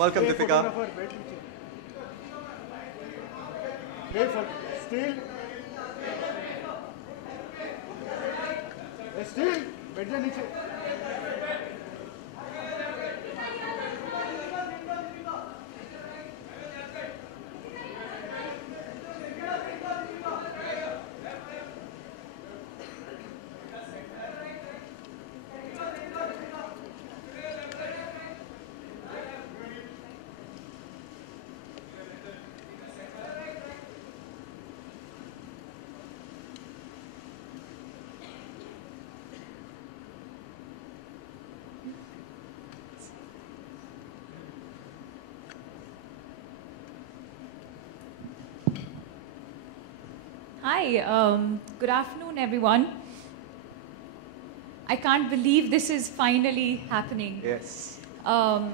Welcome, Deepika. Still. Still. बैठ जा नीचे. Hi, good afternoon, everyone. I can't believe this is finally happening. Yes. I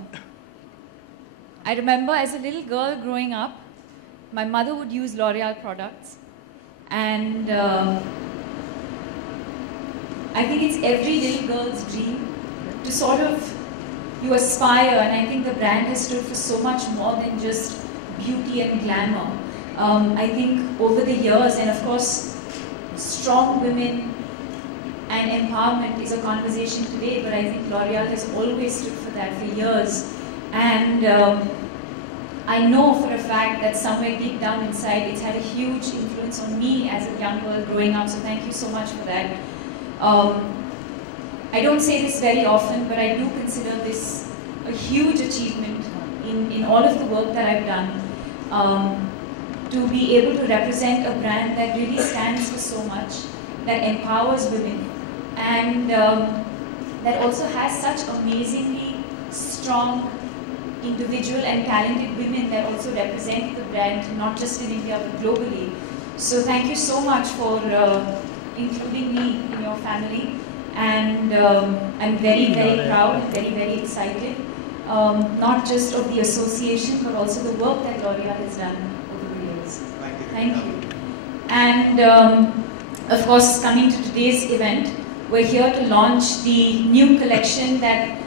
remember as a little girl growing up, my mother would use L'Oreal products, and I think it's every little girl's dream to sort of, you aspire, and I think the brand has stood for so much more than just beauty and glamour. I think over the years, and of course, strong women and empowerment is a conversation today, but I think L'Oreal has always stood for that for years. And I know for a fact that somewhere deep down inside, it's had a huge influence on me as a young girl growing up, so thank you so much for that. I don't say this very often, but I do consider this a huge achievement in all of the work that I've done. To be able to represent a brand that really stands for so much, that empowers women, and that also has such amazingly strong individual and talented women that also represent the brand, not just in India but globally. So thank you so much for including me in your family, and I'm very, very proud and very, very excited, not just of the association but also the work that L'Oreal has done. Thank you. And of course, coming to today's event, we're here to launch the new collection that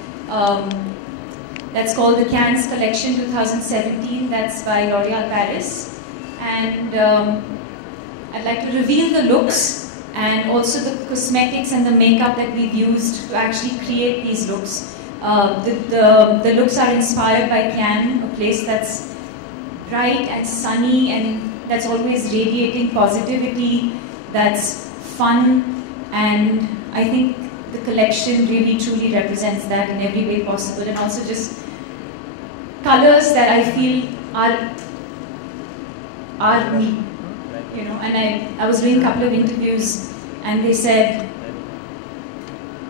that's called the Cannes Collection 2017. That's by L'Oreal Paris. And I'd like to reveal the looks and also the cosmetics and the makeup that we've used to actually create these looks. The looks are inspired by Cannes, a place that's bright and sunny and that's always radiating positivity, that's fun, and I think the collection really truly represents that in every way possible, and also just colors that I feel are me, you know. And I was doing a couple of interviews and they said,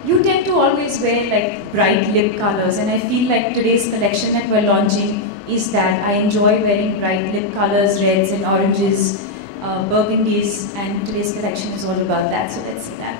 you tend to always wear like bright lip colors, and I feel like today's collection that we're launching is that I enjoy wearing bright lip colors, reds and oranges, burgundies, and today's collection is all about that, so let's see that.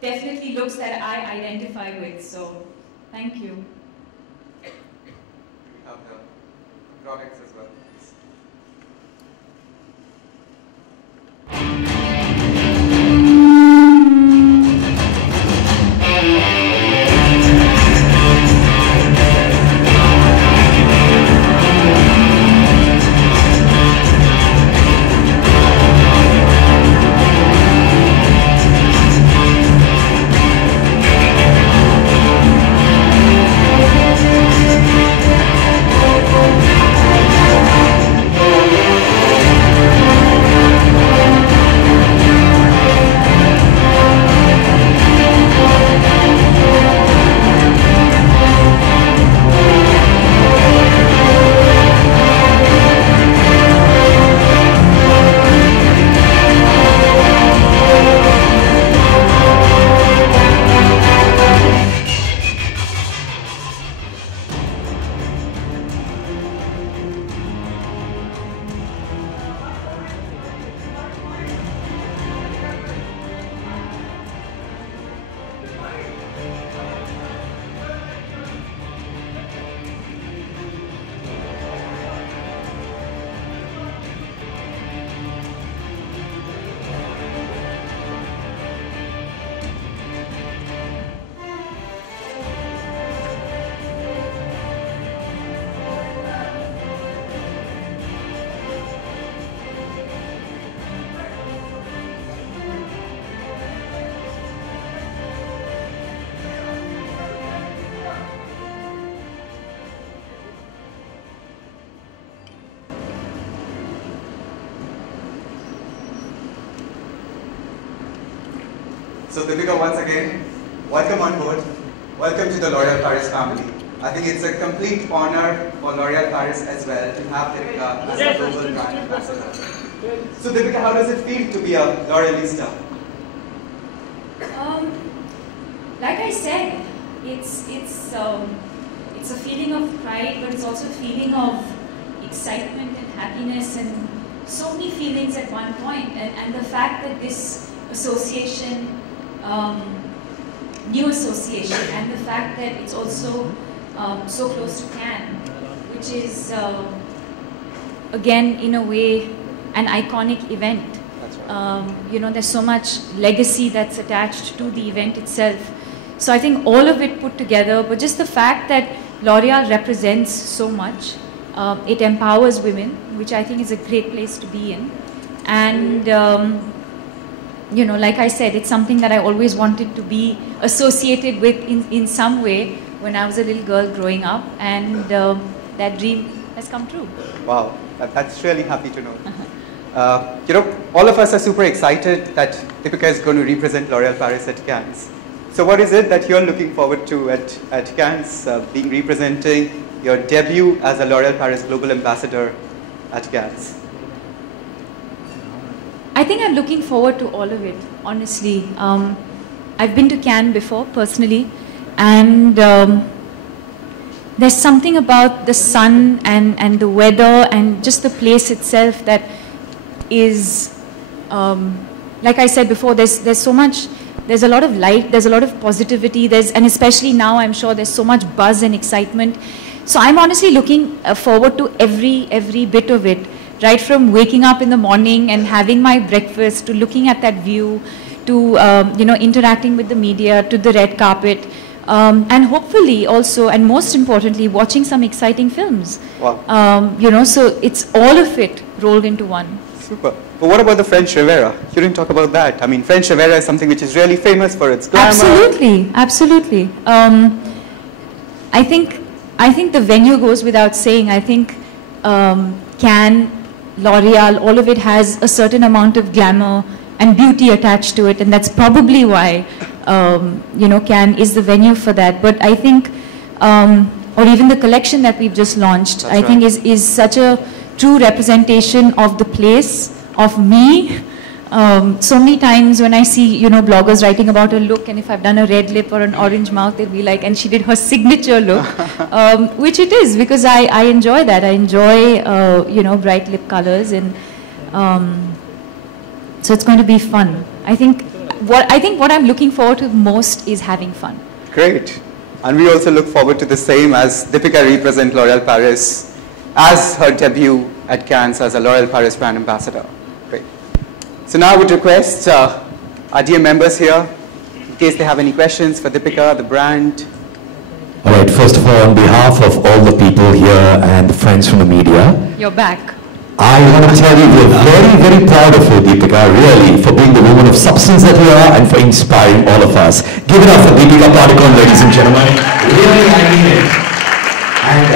Definitely looks that I identify with, so thank you. We have the products as well. So Deepika, once again, welcome on board. Welcome to the L'Oréal Paris family. I think it's a complete honor for L'Oréal Paris as well to have Deepika as a global brand ambassador. So Deepika, how does it feel to be a L'Orealista? Like I said, it's a feeling of pride, but it's also a feeling of excitement and happiness and so many feelings at one point. And the fact that this association, new association, and the fact that it's also so close to Cannes, which is again in a way an iconic event. That's right. You know, there's so much legacy that's attached to the event itself. So I think all of it put together, but just the fact that L'Oréal represents so much, it empowers women, which I think is a great place to be in. And you know, like I said, it's something that I always wanted to be associated with in some way when I was a little girl growing up, and that dream has come true. Wow, that's really happy to know. You know, all of us are super excited that Deepika is going to represent L'Oréal Paris at Cannes. So what is it that you're looking forward to at Cannes, representing your debut as a L'Oréal Paris Global Ambassador at Cannes? I think I'm looking forward to all of it, honestly. I've been to Cannes before, personally, and there's something about the sun and the weather and just the place itself that is, like I said before, there's so much, there's a lot of light, there's a lot of positivity, and especially now I'm sure there's so much buzz and excitement. So I'm honestly looking forward to every bit of it, right from waking up in the morning and having my breakfast, to looking at that view, to you know, interacting with the media, to the red carpet, and hopefully also, and most importantly, watching some exciting films. Wow. You know, so it's all of it rolled into one. Super. But what about the French Riviera? You didn't talk about that. I mean, French Riviera is something which is really famous for its glamour. Absolutely, absolutely. I think the venue goes without saying. I think Cannes, L'Oréal, all of it has a certain amount of glamour and beauty attached to it, and that's probably why you know, Cannes is the venue for that. But I think, or even the collection that we've just launched, That's I think right. is such a true representation of the place, of me. So many times when I see, you know, bloggers writing about a look, and if I've done a red lip or an orange mouth, they'll be like, and she did her signature look, which it is, because I enjoy that. I enjoy, you know, bright lip colors, and so it's going to be fun. I think what I'm looking forward to most is having fun. Great. And we also look forward to the same, as Deepika represents L'Oréal Paris as her debut at Cannes as a L'Oréal Paris brand ambassador. Great. So now I would request our dear members here, in case they have any questions for Deepika, the brand. All right, first of all, on behalf of all the people here and the friends from the media, You're back. I want to tell you we're very, very proud of you, Deepika, really, for being the woman of substance that you are and for inspiring all of us. Give it up for Deepika Padukone, ladies and gentlemen. Really, I mean it. And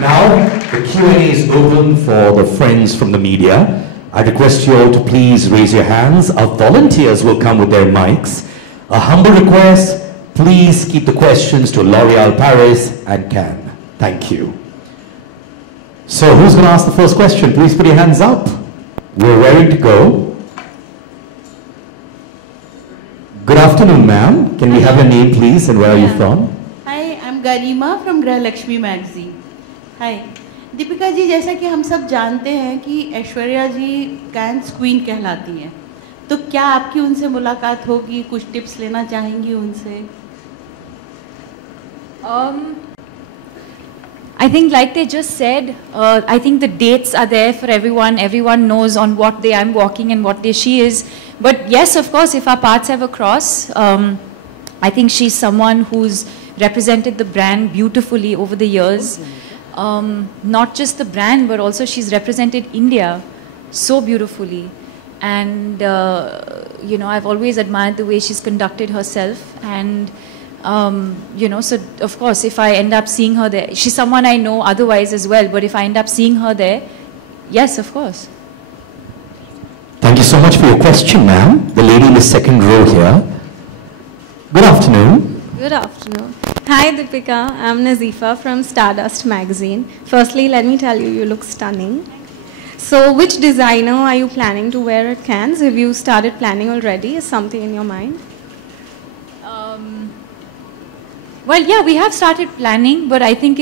now the Q&A is open for the friends from the media. I request you all to please raise your hands. Our volunteers will come with their mics. A humble request, please keep the questions to L'Oréal Paris and Cannes. Thank you. So who's going to ask the first question? Please put your hands up. We're ready to go. Good afternoon, ma'am. Can we have your name, please, and where are you from? Hi, I'm Garima from Grah Lakshmi magazine. Hi. Deepika ji, जैसा कि हम सब जानते हैं कि ऐश्वर्या जी cans queen कहलाती हैं, तो क्या आपकी उनसे मुलाकात होगी? कुछ टिप्स लेना चाहेंगी उनसे? I think, like they just said, I think the dates are there for everyone. Everyone knows on what day I'm walking and what day she is. But yes, of course, if our paths ever cross, I think she's someone who's represented the brand beautifully over the years. Not just the brand, but also she's represented India so beautifully. And, you know, I've always admired the way she's conducted herself. And, you know, so of course, if I end up seeing her there, she's someone I know otherwise as well, but if I end up seeing her there, yes, of course. Thank you so much for your your question, ma'am. The lady in the second row here. Good afternoon. Good afternoon. Hi Deepika, I'm Nazifa from Stardust magazine. Firstly, let me tell you, you look stunning. So which designer are you planning to wear at Cannes? Have you started planning already? Is something in your mind? Well, yeah, we have started planning, but I think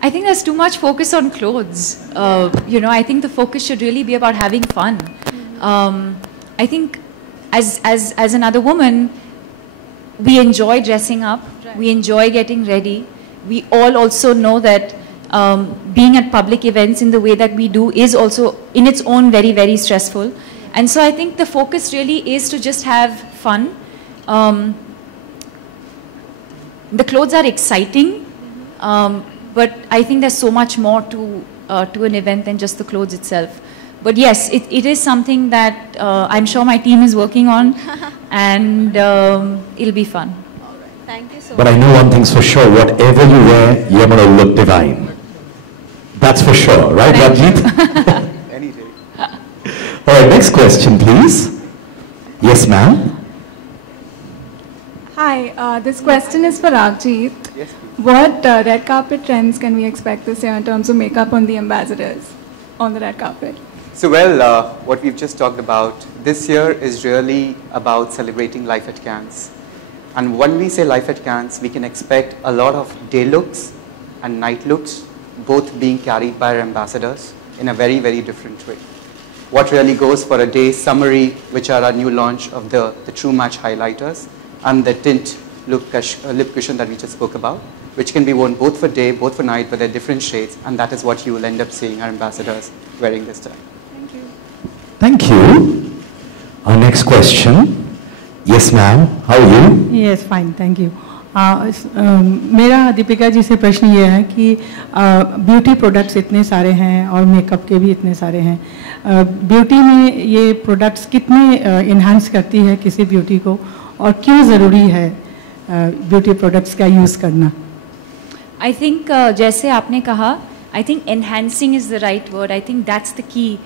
there's too much focus on clothes. I think the focus should really be about having fun. I think as another woman, we enjoy dressing up, we enjoy getting ready. We all also know that being at public events in the way that we do is also in its own very, very stressful. And so I think the focus really is to just have fun. The clothes are exciting, but I think there's so much more to an event than just the clothes itself. But yes, it is something that I'm sure my team is working on, and it'll be fun. All right. Thank you so But much. I know one thing's for sure, whatever you wear, you're going to look divine. That's for sure, right, Rajit? Any day. All right, next question, please. Yes, ma'am. Hi, this question is for Rajit. Yes, please. What red carpet trends can we expect this year in terms of makeup on the ambassadors on the red carpet? So, well, what we've just talked about this year is really about celebrating life at Cannes. And when we say life at Cannes, we can expect a lot of day looks and night looks, both being carried by our ambassadors in a very, very different way. What really goes for a day summary, which are our new launch of the True Match highlighters and the tint lip cushion that we just spoke about, which can be worn both for day, both for night, but they're different shades, and that is what you will end up seeing our ambassadors wearing this time. Thank you. Thank you. Our next question. Yes, ma'am. How are you? Yes fine thank you मेरा दीपिका जी से प्रश्न ये है कि beauty products इतने सारे हैं और मेकअप के भी इतने सारे हैं ब्यूटी में ये प्रोडक्ट्स कितने इन्हांस करती है किसी ब्यूटी को और क्यों ज़रूरी है ब्यूटी प्रोडक्ट्स का यूज़ करना I think जैसे आपने कहा, I think enhancing is the right word. I think that's the key.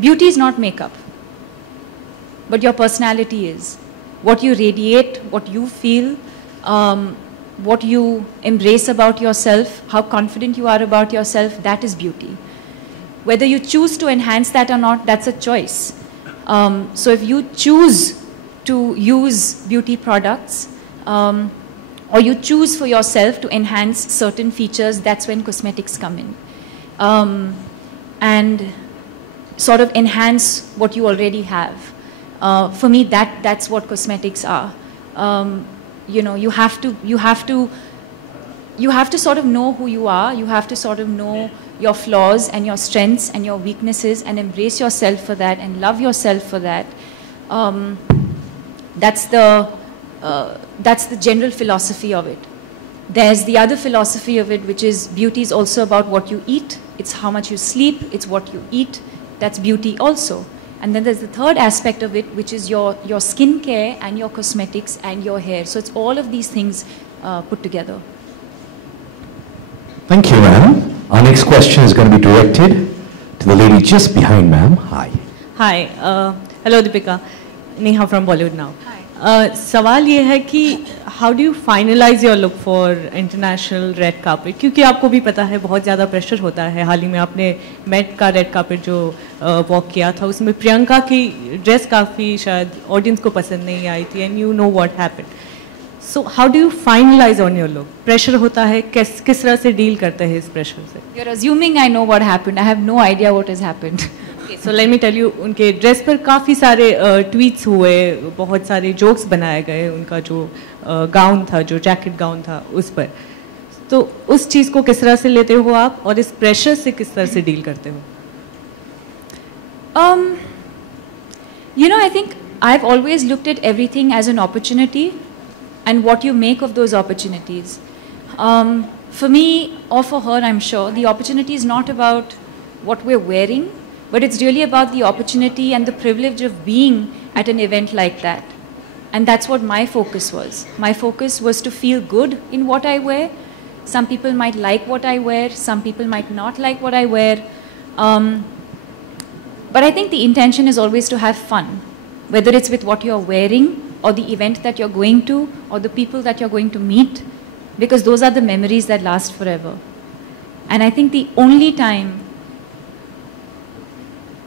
Beauty is not makeup, but your personality is. What you radiate, what you feel, what you embrace about yourself, how confident you are about yourself, that is beauty. Whether you choose to enhance that or not, that's a choice. So if you choose to use beauty products, or you choose for yourself to enhance certain features, that's when cosmetics come in. And sort of enhance what you already have. For me, that's what cosmetics are. You have to sort of know who you are. You have to sort of know your flaws and your strengths and your weaknesses and embrace yourself for that and love yourself for that. That's the general philosophy of it. There's the other philosophy of it, which is beauty is also about what you eat. It's how much you sleep. It's what you eat. That's beauty also. And then there's the third aspect of it, which is your skin care and your cosmetics and your hair. So it's all of these things put together. Thank you, ma'am. Our next question is going to be directed to the lady just behind, ma'am. Hi. Hi. Hello, Deepika. Neha from Bollywood now. सवाल ये है कि how do you finalise your look for international red carpet क्योंकि आपको भी पता है बहुत ज़्यादा प्रेशर होता है हाल ही में आपने मेट का रेड कार्पेट जो वॉक किया था उसमें प्रियंका की ड्रेस काफ़ी शायद ऑडियंस को पसंद नहीं आई थी and you know what happened so how do you finalise on your look pressure होता है किस तरह से डील करते हैं इस प्रेशर से You're assuming I know what happened. I have no idea what has happened. So let me tell you उनके ड्रेस पर काफ़ी सारे ट्वीट्स हुए बहुत सारे जोक्स बनाए गए उनका जो गाउन था जो जैकेट गाउन था उस पर तो उस चीज़ को किस तरह से लेते हो आप और इस प्रेशर से किस तरह से डील करते हो I think I've always looked at everything as an opportunity and what you make of those opportunities. For me or for her, I'm sure, the opportunity is not about what we're wearing, but it's really about the opportunity and the privilege of being at an event like that. And that's what my focus was. My focus was to feel good in what I wear. Some people might like what I wear. Some people might not like what I wear. But I think the intention is always to have fun, whether it's with what you're wearing, or the event that you're going to, or the people that you're going to meet, because those are the memories that last forever. And I think the only time,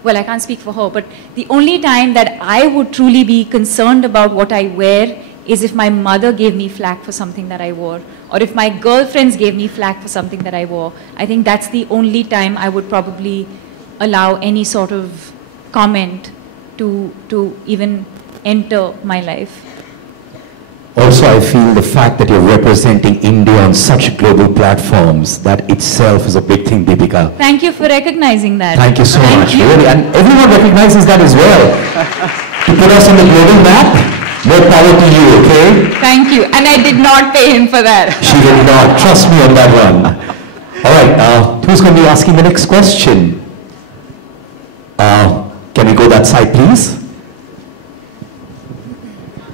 well, I can't speak for her, but the only time that I would truly be concerned about what I wear is if my mother gave me flack for something that I wore, or if my girlfriends gave me flack for something that I wore. I think that's the only time I would probably allow any sort of comment to even enter my life. Also, I feel the fact that you're representing India on such global platforms, that itself is a big thing, Deepika. Thank you for recognizing that. Thank you so Thank much, you. really. And everyone recognizes that as well. To put us on the global map, more power to you, okay? Thank you. And I did not pay him for that. She did not. Trust me on that one. All right, who's going to be asking the next question? Can we go that side, please?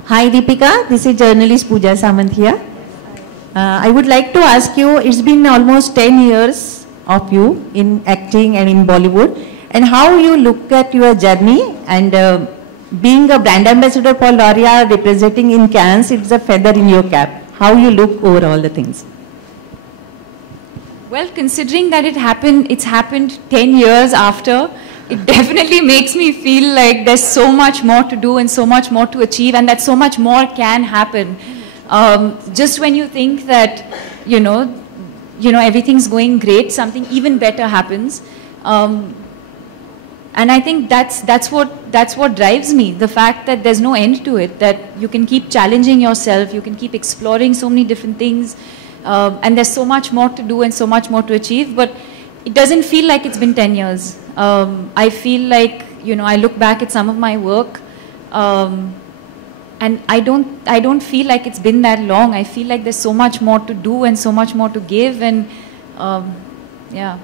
Hi Deepika, this is journalist Pooja Samant here. I would like to ask you, it's been almost 10 years of you in acting and in Bollywood, and how you look at your journey, and being a brand ambassador for L'Oreal, representing in Cannes, it's a feather in your cap. How you look over all the things? Well, considering that it's happened 10 years after, it definitely makes me feel like there's so much more to do and so much more to achieve, and that so much more can happen. Just when you think that, you know, everything's going great, something even better happens. And I think that's what drives me, the fact that there's no end to it, that you can keep challenging yourself, you can keep exploring so many different things, and there's so much more to do and so much more to achieve, but it doesn't feel like it's been 10 years. I feel like, I look back at some of my work, and I don't feel like it's been that long. I feel like there's so much more to do and so much more to give, and yeah.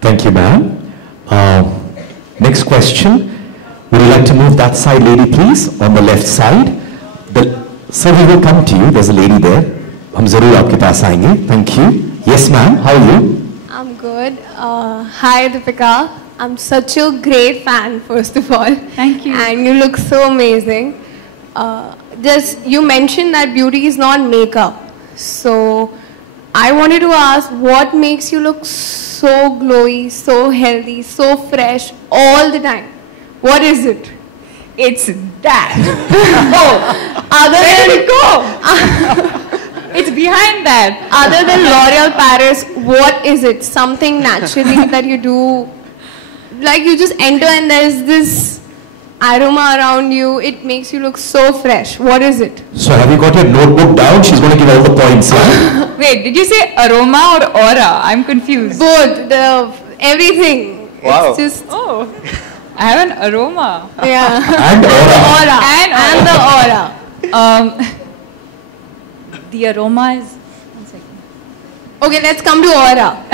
Thank you, ma'am. Next question. Would you like to move that side, lady, please? On the left side. Sir, we will come to you. There's a lady there. हम जरूर आपके पास आएंगे. Thank you. Yes, ma'am. How are you? I'm good. Hi, Deepika. I'm such a great fan, first of all. Thank you. And you look so amazing. You mentioned that beauty is not makeup. So, I wanted to ask, what makes you look so glowy, so healthy, so fresh all the time? What is it? It's that. Where did it go? It's behind that. Other than L'Oreal Paris, what is it? Something naturally that you do? Like you just enter and there's this aroma around you. It makes you look so fresh. What is it? So have you got your notebook down? She's going to give all the points. Yeah? Wait, did you say aroma or aura? I'm confused. Both. Everything. Wow. It's just... Oh, I have an aroma. Yeah. And aura. And the aura. The aroma is... One second. Okay, let's come to aura.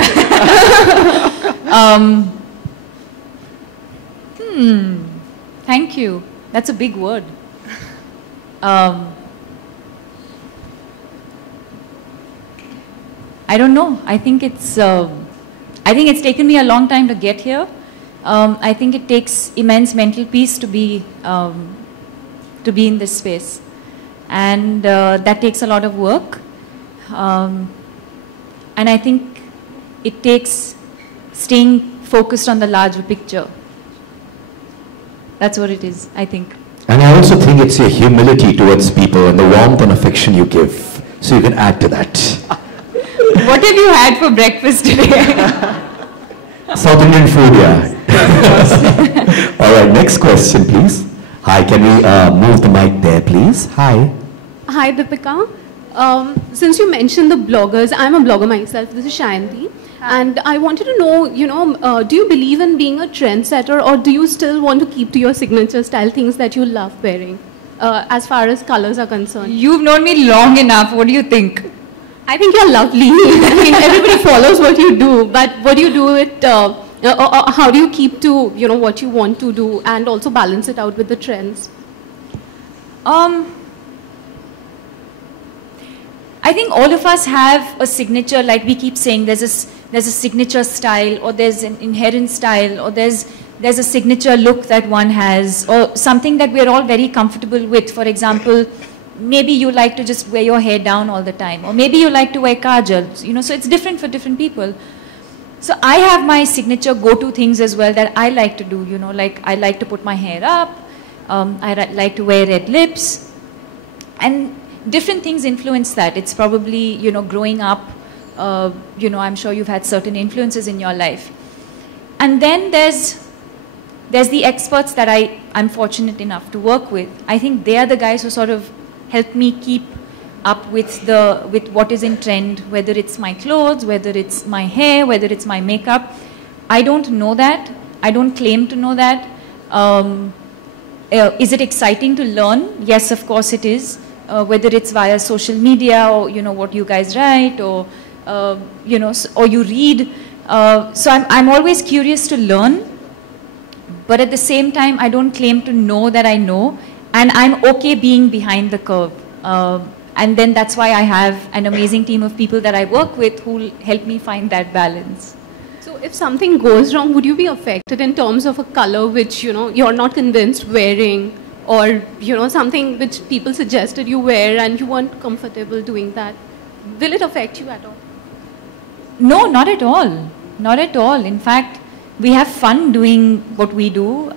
Thank you. That's a big word. I don't know. I think it's taken me a long time to get here. I think it takes immense mental peace to be in this space, and that takes a lot of work. And I think it takes staying focused on the larger picture. That's what it is, I think. And I also think it's your humility towards people and the warmth and affection you give. So you can add to that. What have you had for breakfast today? South Indian food, yeah. All right, next question, please. Hi, can we move the mic there, please? Hi. Hi, Deepika. Since you mentioned the bloggers, I'm a blogger myself. This is Shayanti. And I wanted to know, do you believe in being a trendsetter, or do you still want to keep to your signature style, things that you love wearing, as far as colors are concerned? You've known me long enough. What do you think? I think you're lovely. I mean, everybody follows what you do, but what do you do with, how do you keep to, what you want to do and also balance it out with the trends? I think all of us have a signature, like we keep saying, there's there's a signature style, or there's an inherent style, or there's a signature look that one has, or something that we're all very comfortable with. For example, maybe you like to just wear your hair down all the time, or maybe you like to wear kajal, you know, so it's different for different people. So I have my signature go-to things as well that I like to do, you know, like I like to put my hair up, I like to wear red lips, and different things influence that. It's probably, you know, growing up, you know, I'm sure you've had certain influences in your life. And then there's the experts that I'm fortunate enough to work with. I think they are the guys who sort of help me keep up with what is in trend, whether it's my clothes, whether it's my hair, whether it's my makeup. I don't know that. I don't claim to know that. Is it exciting to learn? Yes, of course it is. Whether it's via social media, or, you know, what you guys write, or, you know, or you read. So I'm always curious to learn, but at the same time, I don't claim to know that I know, and I'm okay being behind the curve. And then that's why I have an amazing team of people that I work with who help me find that balance. So if something goes wrong, would you be affected in terms of a color which, you know, you're not convinced wearing, or, you know, something which people suggested you wear and you weren't comfortable doing that? Will it affect you at all? No, not at all. Not at all. In fact, we have fun doing what we do.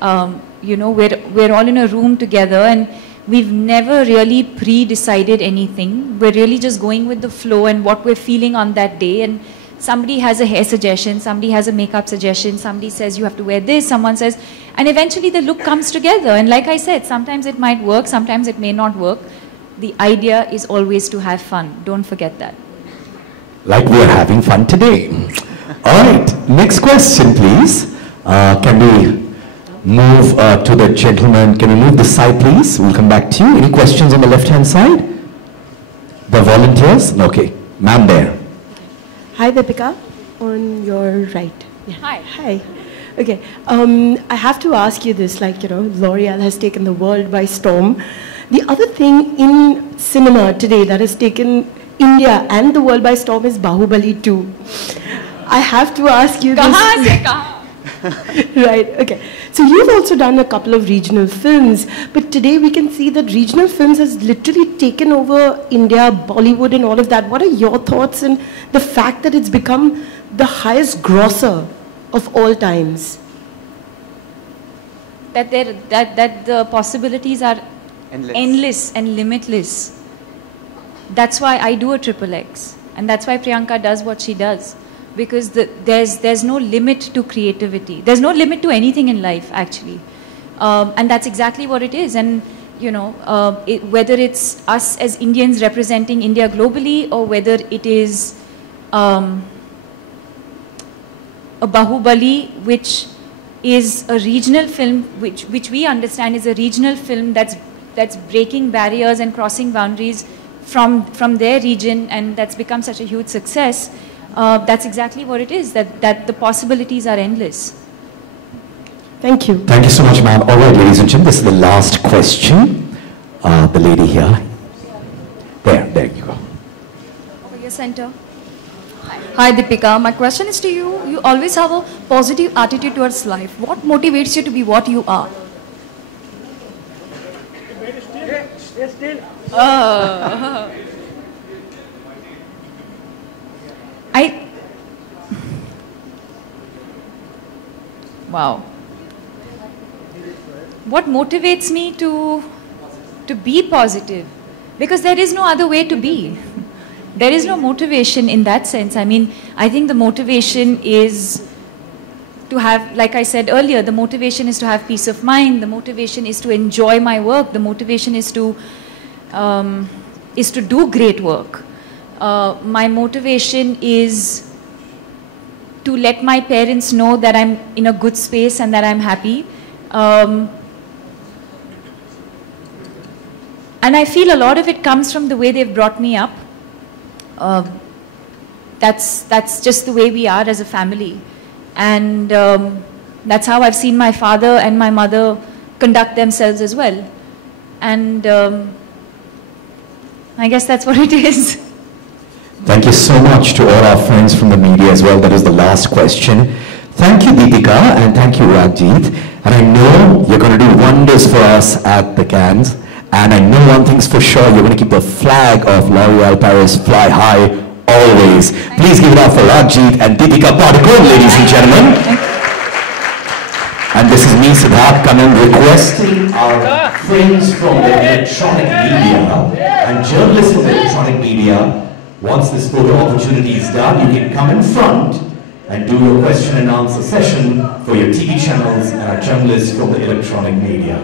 You know, we're all in a room together, and we've never really pre-decided anything. We're really just going with the flow and what we're feeling on that day. And somebody has a hair suggestion, somebody has a makeup suggestion, somebody says you have to wear this, someone says, and eventually the look comes together. And like I said, sometimes it might work, sometimes it may not work. The idea is always to have fun. Don't forget that. Like we are having fun today. All right, next question, please. Can we move to the gentleman? Can we move this side, please? We'll come back to you. Any questions on the left-hand side? The volunteers? Okay, ma'am there. Hi, Deepika, on your right. Yeah. Hi. Hi. Okay, I have to ask you this, like, you know, L'Oreal has taken the world by storm. The other thing in cinema today that has taken India and the world by storm is Bahubali 2. I have to ask you this. Right, okay. So you've also done a couple of regional films, but today we can see that regional films has literally taken over India, Bollywood and all of that. What are your thoughts on the fact that it's become the highest grosser of all times? That the possibilities are endless and limitless. That's why I do a XXX, and that's why Priyanka does what she does. Because there's no limit to creativity. There's no limit to anything in life, actually. And that's exactly what it is. And, you know, whether it's us as Indians representing India globally, or whether it is a Bahubali, which is a regional film, which we understand is a regional film that's breaking barriers and crossing boundaries from their region, and that's become such a huge success. That's exactly what it is, that the possibilities are endless. Thank you. Thank you so much, ma'am. All right, ladies and gentlemen, this is the last question. The lady here. There you go. Over your center. Hi, Deepika. My question is to you. You always have a positive attitude towards life. What motivates you to be what you are? Stay still. Wow. What motivates me to be positive? Because there is no other way to be. There is no motivation in that sense. I mean, I think the motivation is to have, like I said earlier, the motivation is to have peace of mind. The motivation is to enjoy my work. The motivation is to do great work. My motivation is to let my parents know that I'm in a good space and that I'm happy. And I feel a lot of it comes from the way they've brought me up. That's just the way we are as a family. And that's how I've seen my father and my mother conduct themselves as well. And I guess that's what it is. Thank you so much to all our friends from the media as well. That was the last question. Thank you, Deepika, and thank you, Rajit. And I know you're going to do wonders for us at the Cannes. And I know one thing's for sure, you're going to keep the flag of L'Oréal Paris fly high always. Please give it up for Rajit and Deepika Padukone, ladies and gentlemen. And this is me, Siddharth Kannan, requesting our friends from the electronic media and journalists from the electronic media, once this photo opportunity is done, you can come in front and do your question and answer session for your TV channels and our journalists from the electronic media.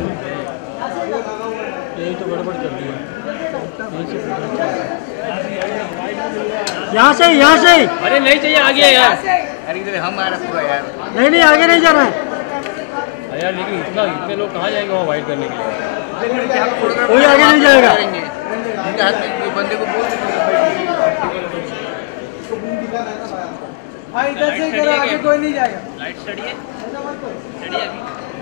यहाँ से अरे नहीं चाहिए आगे यार अरे इधर हम आ रहे हैं यार नहीं आगे नहीं जाना है यार लेकिन इतने लोग कहाँ जाएंगे वहाँ वाइट करने के लिए कोई आगे नहीं जाएगा इनके हाथ में बंदे को बोल इधर से इधर आगे कोई नहीं जाएगा लाइट स्टडी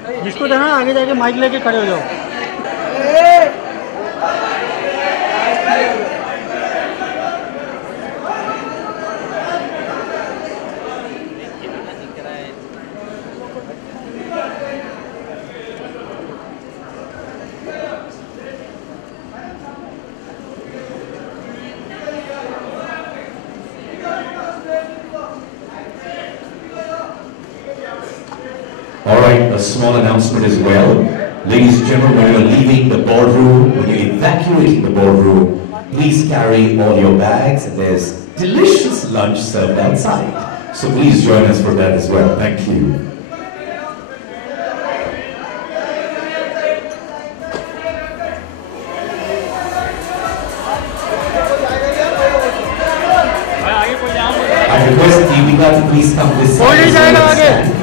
अभी जिसको देना आगे जाके माइक लेके खड़े हो जाओ Alright, a small announcement as well. Ladies and gentlemen, when you're leaving the boardroom, when you're evacuating the boardroom, please carry all your bags, and there's delicious lunch served outside. So please join us for that as well. Thank you. I request Deepika to please come this side.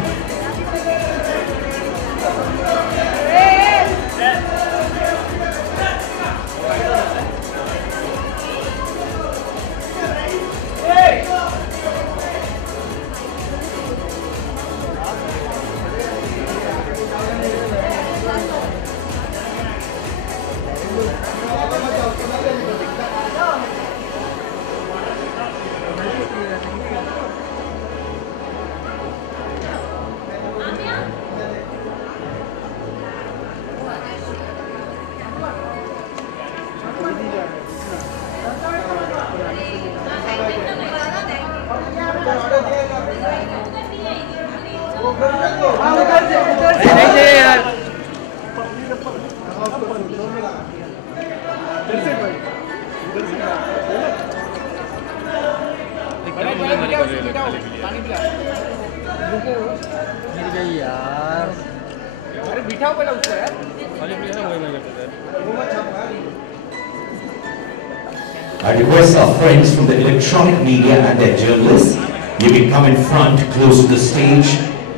I request our friends from the electronic media and their journalists, you can come in front, close to the stage,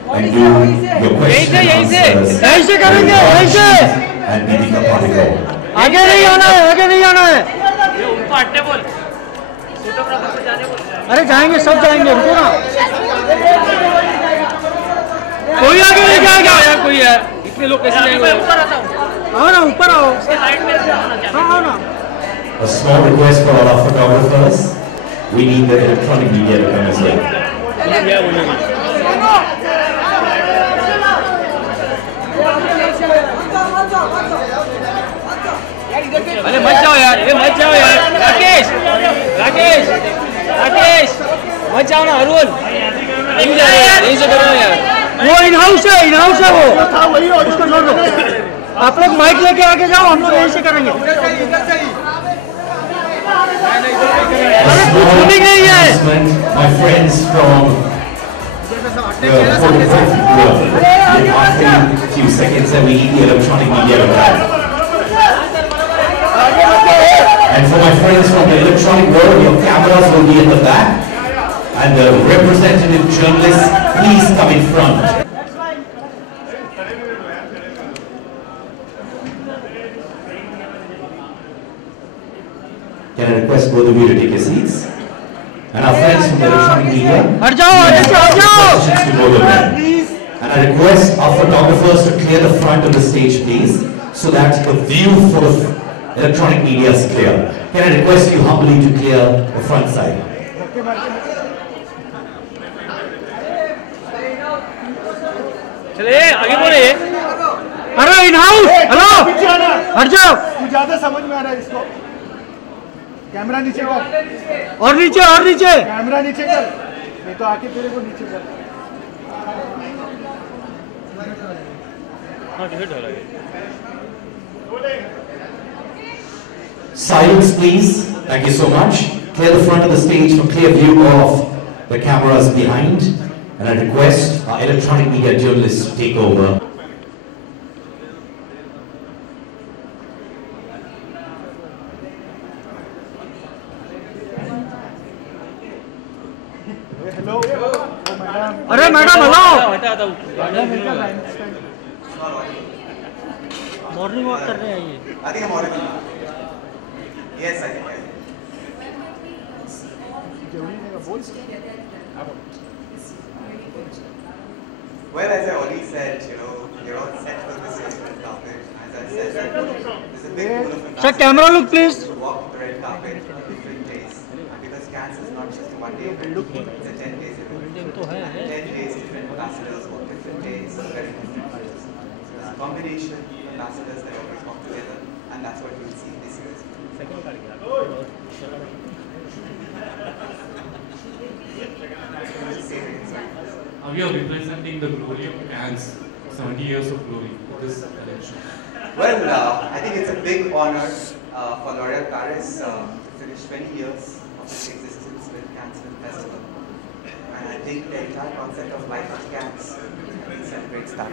and do your question and answers. And Deepika Padukone. आगे नहीं आना है अरे जाएंगे सब जाएंगे रुको ना कोई आगे नहीं जाएगा यार कोई यार इतने लोग कैसे जाएंगे आओ ना ऊपर आओ आओ ना A small request for all our photographers. We need the electronic media to come as well. अरे मत जाओ यार राकेश मत जाओ ना अरुण नहीं जा रहे यार यहीं से करो यार वो इन हाउस है वो वही उसको छोड़ दो आप लोग माइक लेके आगे जाओ हम लोग यहीं से करेंगे My friends from the photographic world, after a few seconds that we need the electronic media to come. And for my friends from the electronic world, your cameras will be at the back, and the representative journalists, please come in front. Can I request both of you to take your seats? And our friends from the electronic media, questions to both of them. And I request our photographers to clear the front of the stage, please, so that the view for the electronic media is clear. Can I request you humbly to clear the front side? चले आगे बढ़े। अरे in house, hello, हट जाओ। तू ज्यादा समझ में आ रहा है इसको। कैमरा नीचे कर। और नीचे, और नीचे। कैमरा नीचे कर। नहीं तो आके तेरे को नीचे कर। हाँ टिकट डाला है। Silence, please. Thank you so much. Clear the front of the stage for clear view of the cameras behind. And I request our electronic media journalists to take over. Hello. अरे madam hello. Morning walk कर रहे हैं ये। I think I'm audible. Yes, I think. Well, as I already said, you're all set for this year's red carpet. As I said, there's a big pool of Sir, camera look please. to walk the red carpet on different days. And because Cannes is not just a one-day event, it's a 10 days event. And 10 days, different ambassadors walk different days, wearing different colors. So there's a combination of ambassadors that always walk together, and that's what you'll see this year. We are representing the glory of Cannes, 70 years of glory, this collection. Well, I think it's a big honor for L'Oréal Paris to finish 20 years of its existence with Cannes Film Festival. And I think the entire concept of Life at Cannes celebrates that.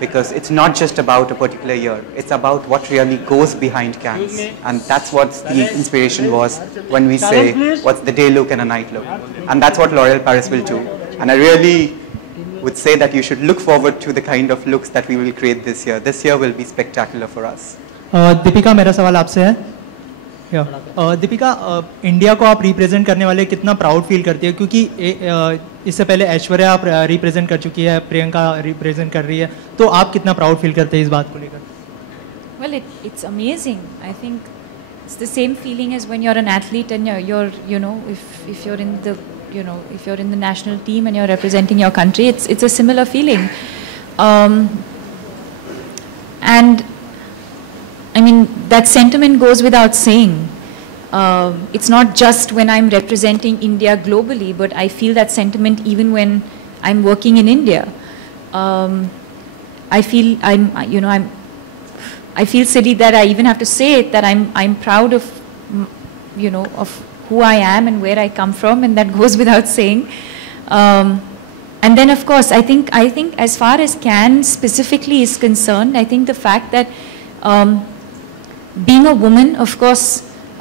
Because it's not just about a particular year, it's about what really goes behind Cannes. And that's what the inspiration was when we say, what's the day look and a night look. And that's what L'Oréal Paris will do. And I really would say that you should look forward to the kind of looks that we will create this year. This year will be spectacular for us. Deepika, मेरा सवाल आपसे है। Deepika, India को आप represent करने वाले कितना proud feel करती है, क्योंकि इससे पहले ऐश्वर्या आप रिप्रेजेंट कर चुकी है, प्रियंका रिप्रेजेंट कर रही है, तो आप कितना प्राउड फील करते हैं इस बात को लेकर? Well, it's amazing. I think it's the same feeling as when you're an athlete and you're if you're in the if you're in the national team and you're representing your country, it's a similar feeling. And I mean, that sentiment goes without saying. It's not just when I'm representing India globally, but I feel that sentiment even when I'm working in India. I feel I feel silly that I even have to say it, that I'm proud of of who I am and where I come from, and that goes without saying. And then, of course, I think as far as Cannes specifically is concerned, I think the fact that being a woman, of course,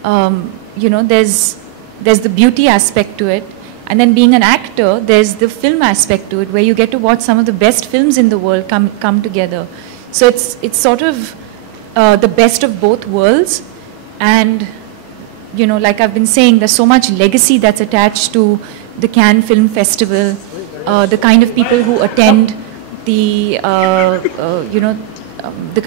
there's the beauty aspect to it, and then being an actor, there's the film aspect to it, where you get to watch some of the best films in the world come together. So it's sort of the best of both worlds, and like I've been saying, there's so much legacy that's attached to the Cannes Film Festival, the kind of people who attend, the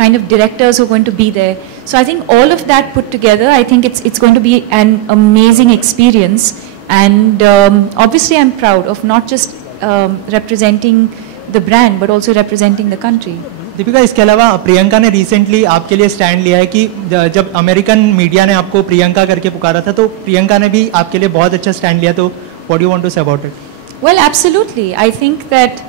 kind of directors who are going to be there. So I think all of that put together, I think it's going to be an amazing experience. And obviously I'm proud of not just representing the brand, but also representing the country. Deepika, इसके अलावा प्रियंका ने recently आपके लिए stand लिया है कि जब American media ने आपको प्रियंका करके पुकारा था, तो प्रियंका ने भी आपके लिए बहुत अच्छा स्टैंड लिया, तो what do you want to say about it? Well, absolutely. I think that,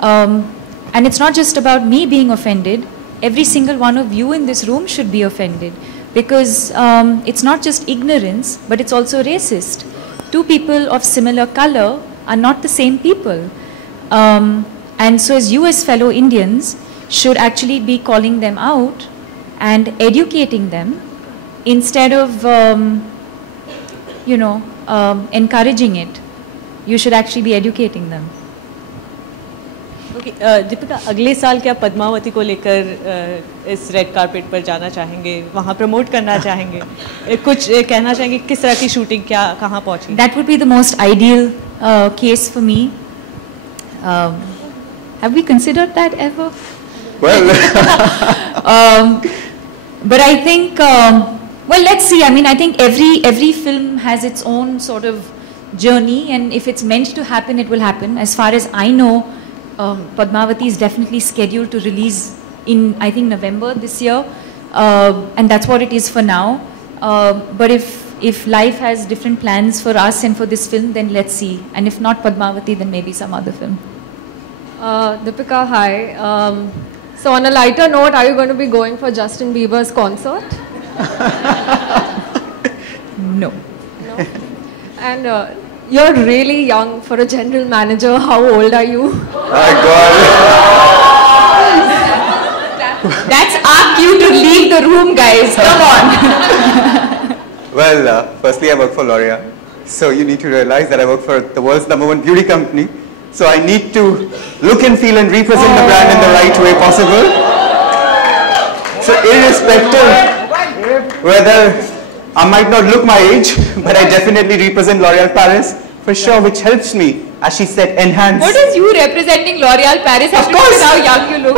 and it's not just about me being offended. Every single one of you in this room should be offended, because it's not just ignorance, but it's also racist. Two people of similar color are not the same people. And so as you as fellow Indians should actually be calling them out and educating them instead of, encouraging it. You should actually be educating them. Okay, Deepika, अगले साल क्या पद्मावती को लेकर इस red carpet पर जाना चाहेंगे, वहाँ प्रमोट करना चाहेंगे, कुछ कहना चाहेंगे, किस तरह की शूटिंग कहाँ पहुँची? That would be the most ideal case for me. Have we considered that ever? Well, but I think Well, let's see. I mean, I think every film has its own sort of journey, and if it's meant to happen, it will happen. As far as I know, Padmavati is definitely scheduled to release in, I think, November this year, and that's what it is for now. But if life has different plans for us and for this film, then let's see. And if not Padmavati, then maybe some other film. Deepika, hi. So on a lighter note, are you going to be going for Justin Bieber's concert? No. No? And you're really young for a general manager. How old are you? My God. That's our cue to leave the room, guys. Come on. Well, firstly, I work for L'Oreal. So you need to realize that I work for the world's #1 beauty company. So I need to look and feel and represent the brand in the right way possible. So irrespective whether I might not look my age, but I definitely represent L'Oreal Paris for sure, which helps me, as she said, enhance. What is you representing L'Oreal Paris? Of course. How young you look.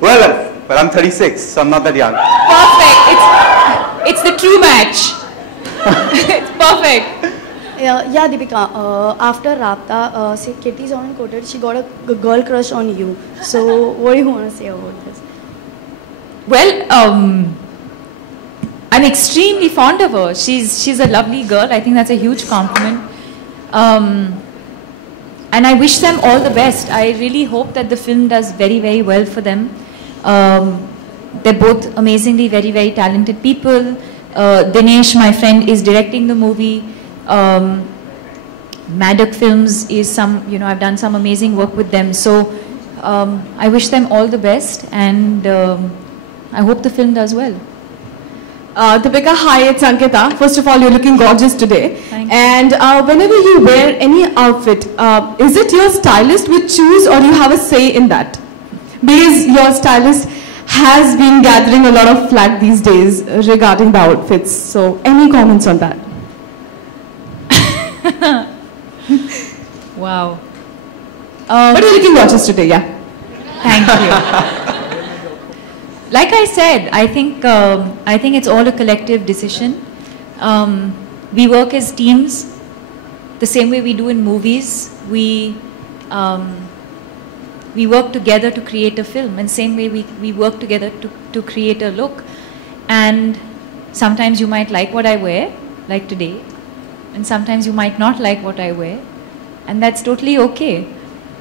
Well, I'm 36, so I'm not that young. Perfect. It's the true match. It's perfect. Yeah, Deepika, after Rapta, Kirti Sawan quoted, she got a girl crush on you. So what do you want to say about this? Well, I'm extremely fond of her. She's a lovely girl. I think that's a huge compliment. And I wish them all the best. I really hope that the film does very, very well for them. They're both amazingly very, very talented people. Dinesh, my friend, is directing the movie. Maddock Films is I've done some amazing work with them. So I wish them all the best, and I hope the film does well. Deepika, hi, it's Ankita. First of all, you're looking gorgeous today. Thank and whenever you wear any outfit, is it your stylist which choose, or you have a say in that? Because your stylist has been gathering a lot of flack these days regarding the outfits. So any comments on that? Wow. But you're looking gorgeous today, yeah. Thank you. Like I said, I think it's all a collective decision. We work as teams, the same way we do in movies. We work together to create a film, and same way we work together to create a look. And sometimes you might like what I wear, like today, and sometimes you might not like what I wear, and that's totally okay.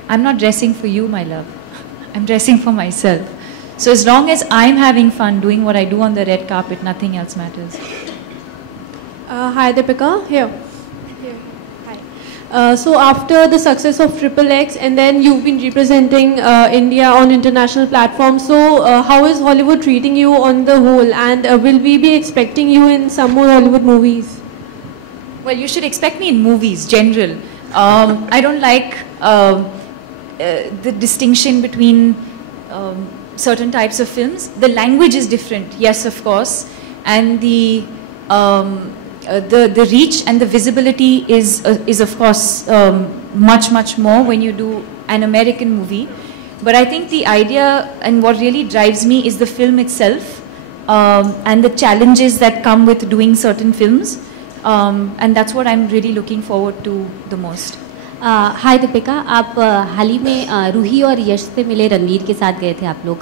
I'm not dressing for you, my love. I'm dressing for myself. So as long as I'm having fun doing what I do on the red carpet, nothing else matters. Hi Deepika, here. Hi. So after the success of XXX, and then you've been representing India on international platforms, so how is Hollywood treating you on the whole, and will we be expecting you in some more Hollywood movies? Well, you should expect me in movies, general. I don't like the distinction between certain types of films. The language is different, yes, of course, and the reach and the visibility is of course much more when you do an American movie. But I think the idea and what really drives me is the film itself and the challenges that come with doing certain films, and that's what I'm really looking forward to the most. हाय दीपिका, आप हाल ही में रूही और यश से मिले, रणवीर के साथ गए थे आप लोग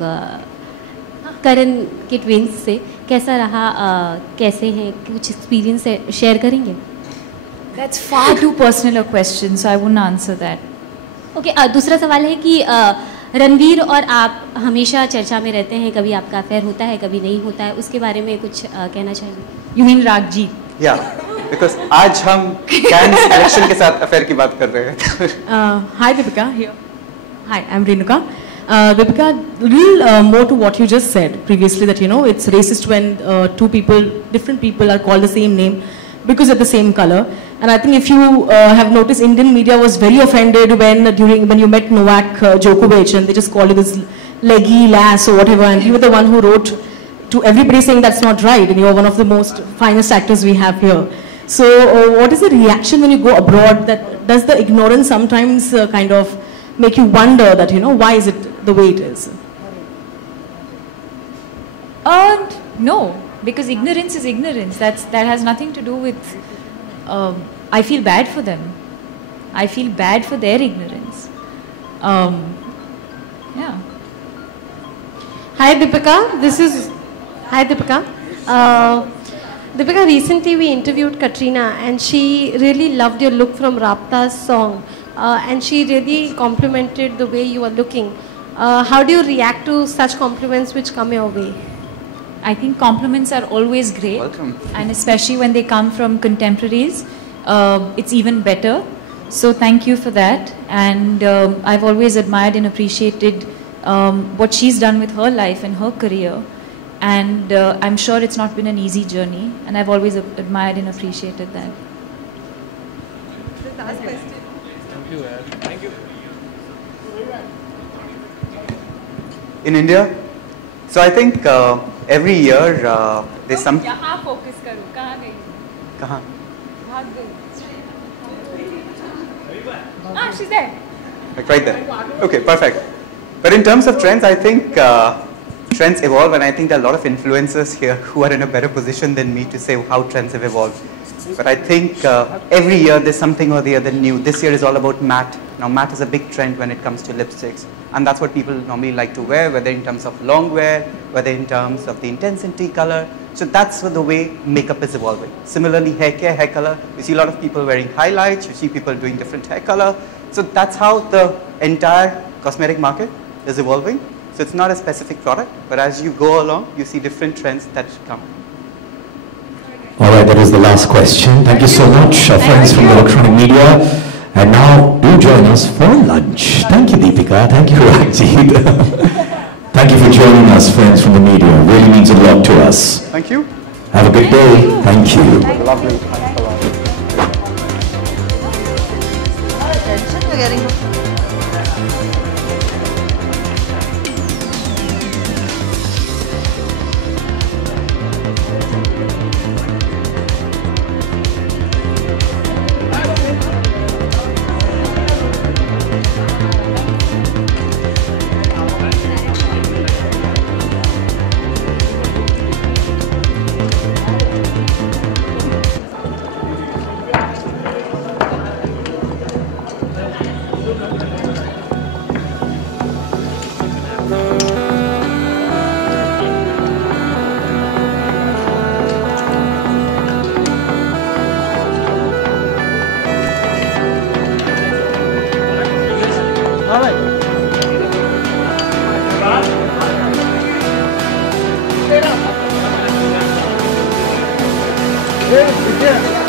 करण के ट्विंस से, कैसा रहा, कैसे हैं, कुछ एक्सपीरियंस शेयर करेंगे? That's far too personal a question, so I wouldn't answer that. Okay, दूसरा सवाल है कि रणवीर और आप हमेशा चर्चा में रहते हैं, कभी आपका अफेयर होता है, कभी नहीं होता है, उसके बारे में कुछ कहना चाहिए? You mean Ragji? Yeah. Because आज हम Cannes election के साथ अफेयर की बात कर रहे हैं. Hi Deepika, here. Hi, I'm Renuka. Deepika, more to what you just said previously, that it's racist when different people are called the same name because of the same color. And I think if you have noticed, Indian media was very offended when you met Novak Djokovic and they just called you this leggy lass or whatever, and you were the one who wrote to everybody saying that's not right, and you're one of the most finest actors we have here. So what is the reaction when you go abroad? Does the ignorance sometimes kind of make you wonder that, why is it the way it is? No, because ignorance is ignorance. That has nothing to do with. I feel bad for them. I feel bad for their ignorance. Yeah. Hi Deepika, Hi Deepika. Deepika, recently we interviewed Katrina and she really loved your look from Rapta's song and she really complimented the way you are looking. How do you react to such compliments which come your way? I think compliments are always great. Welcome. And especially when they come from contemporaries, it's even better. So thank you for that. And I've always admired and appreciated what she's done with her life and her career. And I'm sure it's not been an easy journey. And I've always admired and appreciated that. Thank you. Thank you. In India, so I think every year there's some. यहाँ focus करो, कहाँ गई? कहाँ? भाग गई. Ah, she's there. Like right there. Okay, perfect. But in terms of trends, I think trends evolve, and I think there are a lot of influencers here who are in a better position than me to say how trends have evolved. But I think every year there's something or the other new. This year is all about matte. Now matte is a big trend when it comes to lipsticks, and that's what people normally like to wear, whether in terms of long wear, whether in terms of the intensity, color. So that's the way makeup is evolving. Similarly, hair care, hair color. You see a lot of people wearing highlights. You see people doing different hair color. So that's how the entire cosmetic market is evolving. So it's not a specific product, but as you go along, you see different trends that come. All right, that was the last question. Thank you so much, our friends from the electronic media. And now, do join us for lunch. Thank you, Deepika. Thank you, Rajit. Thank you for joining us, friends from the media. It really means a lot to us. Thank you. Have a good day. Thank you. Lovely. Thanks a lot. Yeah.